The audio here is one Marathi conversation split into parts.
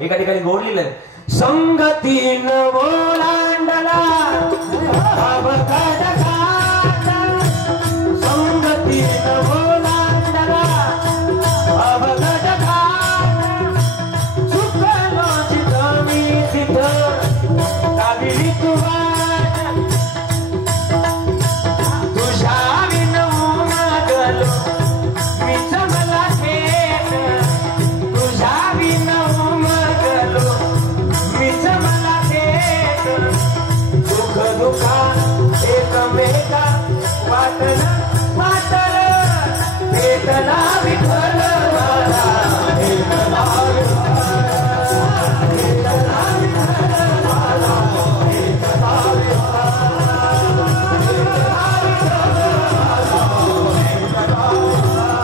एका ठिकाणी गोड लिहिलंय, संगतीन ओलांडला अवघड घाट, संगतीन ओलांडला अवघड घाट, चुकलो जिथं मी तिथं लागली तू वाट, तुझ्या विनू मागलो मीच मला थेट, तुझ्या विनू मागलो मीच मला थेट, दुःख दुःखा एकमेका वाटल वाटल, भेटला विठ्ठल मला, भेटला विठ्ठल, भेटला विठ्ठल मला, भेटला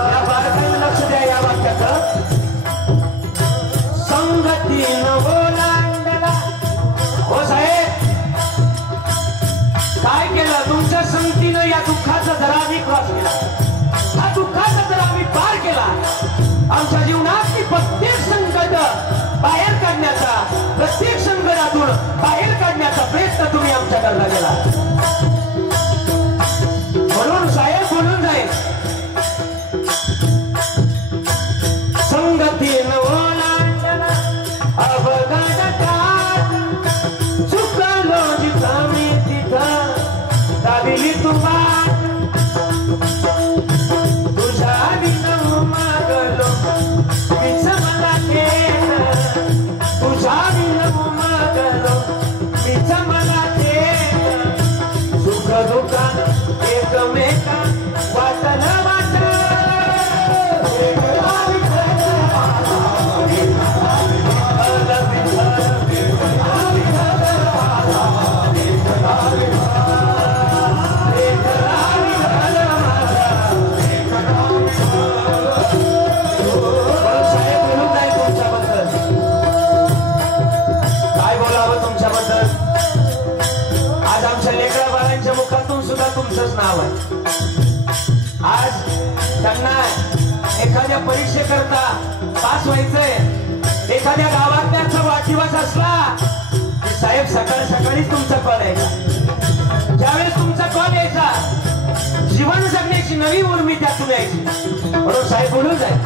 या बारकाईला लक्ष द्या या वाक्याचं. संगतीनं ओलांडला. हो साहेब, काय केलं तुमच्या संगतीनं या दुःखाचा जरा मी क्रॉस केला, हा दुःखाचा जरा मी पार केला. आमच्या जीवनात प्रत्येक संकट बाहेर काढण्याचा, प्रत्येक संकटातून बाहेर काढण्याचा प्रयत्न तुम्ही आमच्याकडला केला. म्हणून साहेब बोलून जाईल, संगतीनं ओलांडला अवघड घाट, चुकलो जिथं मी तिथं दाबिली तू वाट, तुझ्या विनू मागलो मीच मला थेट, तुझ्या विनू मागलो मीच मला थेट, सुख दुःखा एकमेका वाटल वाटल, भेटला विठ्ठल मला, भेटला विठ्ठल, भेटला विठ्ठल मला, भेटला विठ्ठल, भेटला विठ्ठल मला, भेटला विठ्ठल. साहेब बोलून जाईल तुमच्याबद्दल, काय बोलावं तुमच्याबद्दल. आज आमच्या लेकरा बाळांच्या मुखातून सुद्धा तुमचंच नाव आहे. आज त्यांना एखाद्या परीक्षेकरता पास व्हायचंय, एखाद्या गावात त्यांचा वाढदिवस असला की साहेब सकाळी सकाळीच तुमचा कॉल यायचा. ज्यावेळेस तुमचा कॉल यायचा, जीवन जगण्याची नवी उर्मी त्यातून यायची. म्हणून साहेब बोलून जाईल,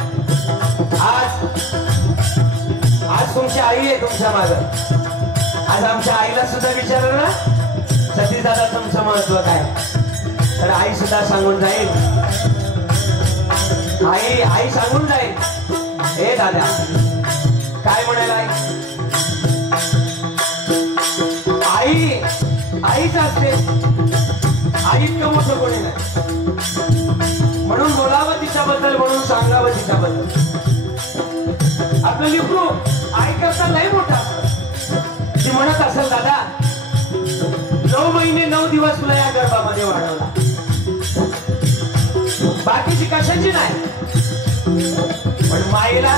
आज तुमची आई आहे तुमच्या मागं. आज आमच्या आईला सुद्धा विचारलं ना, सतीश दादा तुमचं महत्व काय, तर आई सुद्धा सांगून जाईल. आई सांगून जाईल, हे दादा काय म्हणायला, आई आईच असते, आई इतकं मोठं कोणी नाही. म्हणून बोलावं तिच्याबद्दल, म्हणून सांगावं तिच्याबद्दल. आपलं लेकरू आई करता नाही मोठा असतं. ती म्हणत असेल, दादा 9 महिने 9 दिवस तुला या गर्भामध्ये वाढवला, बाकीची कशाची नाही. पण माईला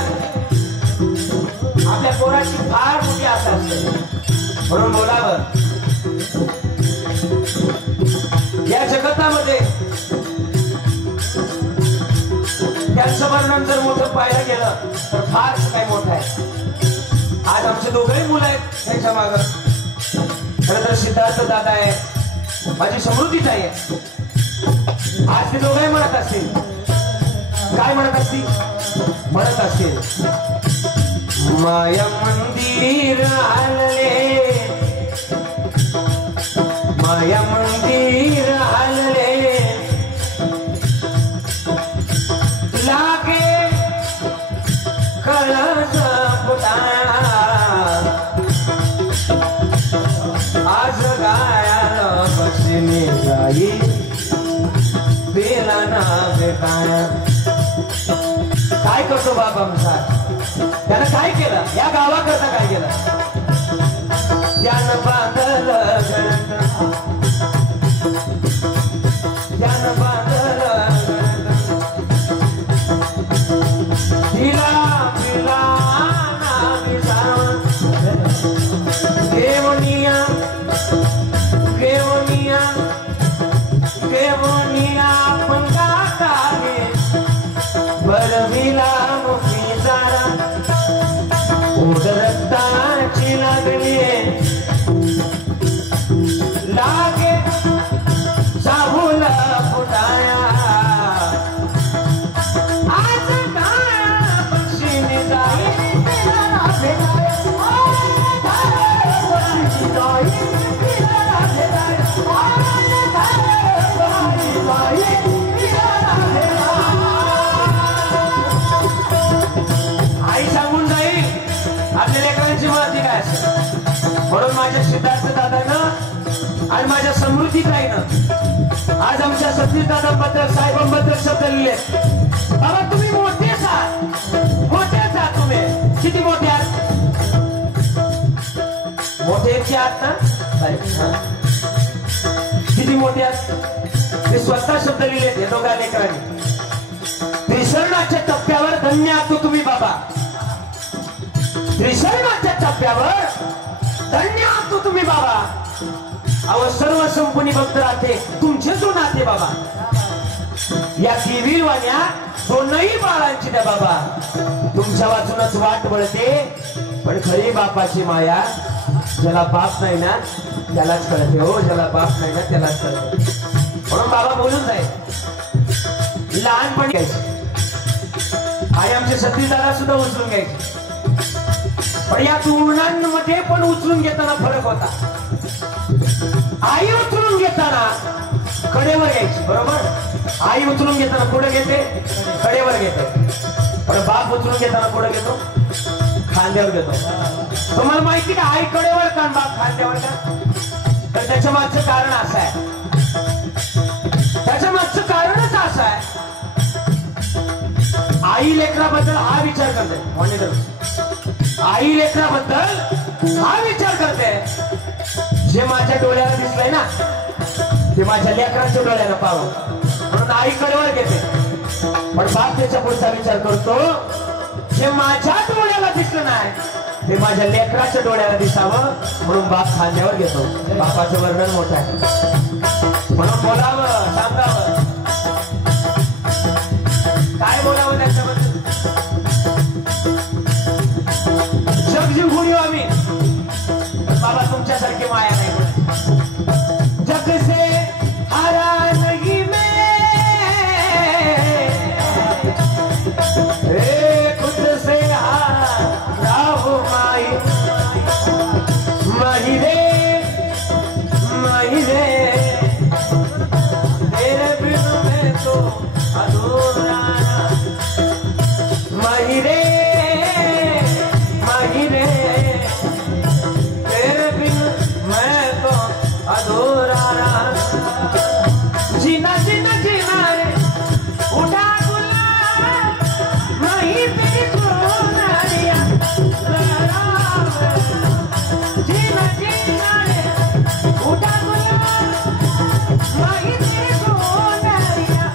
आपल्या पोराची फार मोठी आशा असते. म्हणून बोलावं, या जगतामध्ये त्यांचं वर्णन जर मोठं पाहायला गेलं तर फार काही मोठं आहे. आज आमचे दोघंही मुलं आहेत त्यांच्या मागं. खरं तर सिद्धार्थ दादा आहे, माझी समृद्धीच आहे. आज ते दोघंही म्हणत असतील, काय म्हणत असतील, म्हणत असतील, माया मंदिर आले, माया मंदिर आले, लागे कळस फुटाया, आज गायाला बसने जाई, बेला ना बेकाया. काय करतो बाबा आमचा, त्यानं काय केलं, या गावाकरता काय केलं, त्यानं बांधलं घरट, त्यानं बांधलं तिला पिला देवनिया देवनिया देवनिया पंगाताने बरविला मुखी जारा उदर रक्ताची लागली लागे साबूला फुटाया आज काळा पक्षीने जाई आई सांगून जाईल आपल्या लेकरांची माहिती काय म्हणून माझ्या सिद्धार्थ दादानं आणि माझ्या समृद्धी ताईनं आज आमच्या सतीश दादाबद्दल साहेबांबद्दल शब्द लिहिले. बाबा तुम्ही मोठेच आहात तुम्ही किती मोठे आहात मोठे आहात ना किती मोठे आहात ते स्वतः शब्द लिहिले ते दोघा लेकरांनी. त्रिशरणाच्या टप्प्यावर धन्य आहात तुम्ही बाबा त्रिशरणाच्या टप्प्यावर धन्य आहात तुम्ही बाबा. अव सर्व संपणी भक्त राहते तुमचे जो नाते बाबा या देवी वाण्या दोनही बाळांची द्या बाबा तुमच्या वाचूनच वाट वळते पण खरी बापाची माया ज्याला बाप नाही ना त्यालाच कळते हो ज्याला बाप नाही ना त्यालाच कळते. म्हणून बाबा बोलून जाईल लहानपणी घ्यायचे आई आमचे सतीश दादा सुद्धा उचलून घ्यायचे पण या तुलनांमध्ये पण उचलून घेताना फरक होता. आई उचलून घेताना कडेवर यायची बरोबर आई उचलून घेताना पुढे घेते कडेवर घेते पण बाप उचलून घेताना पुढे घेतो खांद्यावर घेतो. तुम्हाला माहिती का आई कडेवर का बाप खांद्यावर का तर त्याच्या मागचं कारण असं आहे त्याच्या मागचं कारणच असं आहे आई लेकराबद्दल हा विचार करते आई लेकराबद्दल हा विचार करते जे माझ्या डोळ्याला दिसलंय ना ते माझ्या लेकरांच्या डोळ्याला पाहावं म्हणून आई कडेवर घेते पण बाप त्याच्या पुढचा विचार करतो जे माझ्या डोळ्याला दिसलं नाही ते माझ्या लेकराच्या डोळ्याला दिसावं म्हणून बाप खांद्यावर घेतो. बापाचं वर्णन मोठं आहे म्हणून बोलावं सांगावं काय बोलावं त्याच्याबद्दल जग जिंकून येऊ आम्ही बाबा तुमच्यासारखी माया नाही जग से हारा नहीं मैं खुद से हारा हूँ माई माही रे तेरे बिन मैं तो अधूरा माही रे तेरे बिन मैं तो अधूरा जीना जीना जीना रे उठा गुलाब नहीं तेरी गुनारिया जीना जीना रे उठा गुलाब नहीं तेरी गुनारिया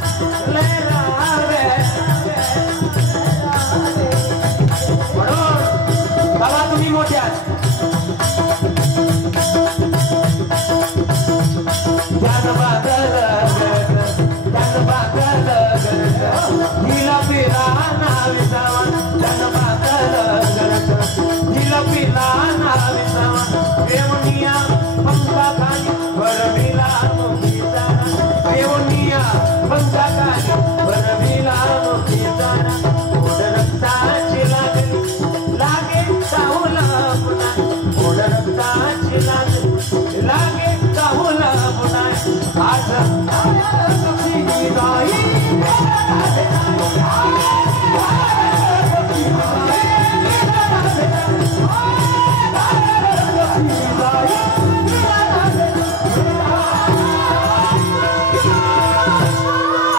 म्हणून बाबा तुम्ही मोठे आहात हिला पिला नाविसावा रेवनिया पंखा खाली वरविला मुखीचा रेवनिया पंखा खाली वरविला मुखीचा ओढ रक्ताची लागे चाहुला पुन्हा ओढ रक्ताची लागे चाहुला पुन्हा आज